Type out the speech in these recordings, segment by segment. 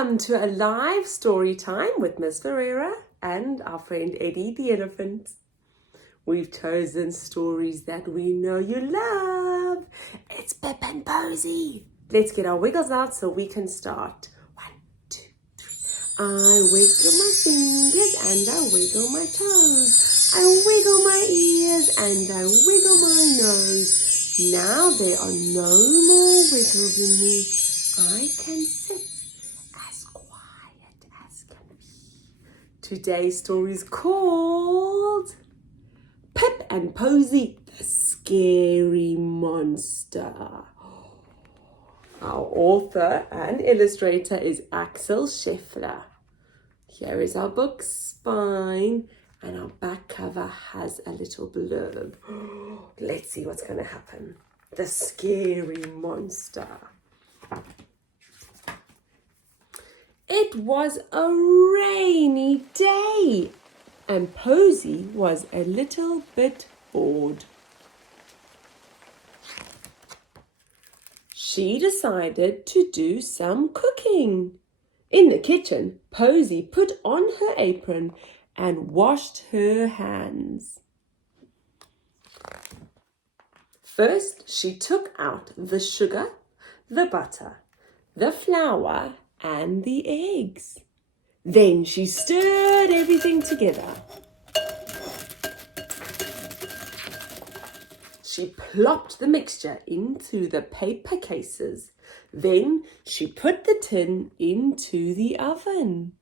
Welcome to a live story time with Miss Ferreira and our friend Eddie the elephant. We've chosen stories that we know you love. It's Pip and Posy. Let's get our wiggles out so we can start. 1, 2, 3. I wiggle my fingers and I wiggle my toes. I wiggle my ears and I wiggle my nose. Now there are no more wiggles in me. I can sit as quiet as can be. Today's story is called Pip and Posy, the Scary Monster. Our author and illustrator is Axel Scheffler. Here is our book spine, and our back cover has a little blurb. Let's see what's going to happen. The Scary Monster. It was a rainy day, and Posy was a little bit bored. She decided to do some cooking. In the kitchen, Posy put on her apron and washed her hands. First, she took out the sugar, the butter, the flour, and the eggs. Then she stirred everything together. She plopped the mixture into the paper cases. Then she put the tin into the oven.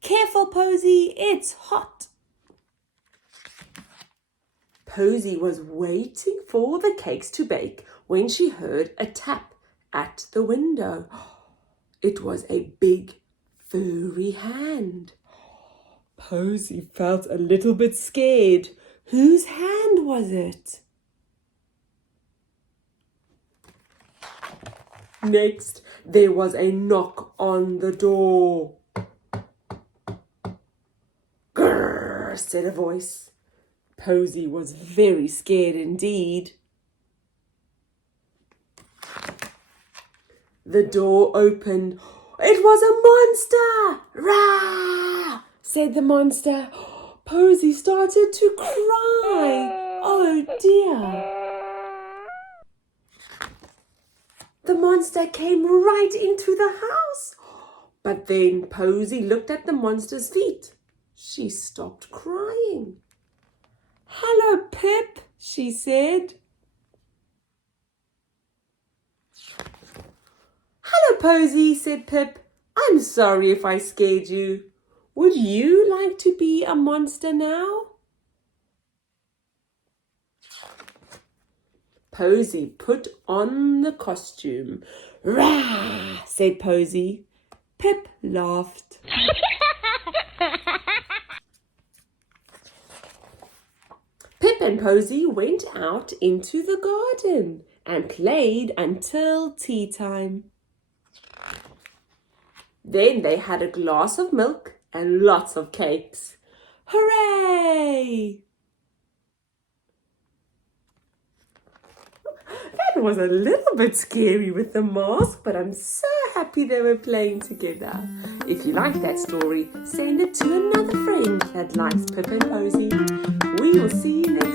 Careful, Posy, it's hot. Posy was waiting for the cakes to bake when she heard a tap at the window. It was a big, furry hand. Posy felt a little bit scared. Whose hand was it? Next, there was a knock on the door. Grrr, said a voice. Posy was very scared indeed. The door opened. It was a monster! Rah! Said the monster. Posy started to cry. Oh dear. The monster came right into the house. But then Posy looked at the monster's feet. She stopped crying. Hello, Pip, she said. Hello, Posy, said Pip. I'm sorry if I scared you. Would you like to be a monster now? Posy put on the costume. Rah, said Posy. Pip laughed. Pip and Posy went out into the garden and played until tea time. Then they had a glass of milk and lots of cakes. Hooray! That was a little bit scary with the mask, but I'm so happy they were playing together. If you like that story, send it to another friend that likes Pip and Posy. We will see you next time.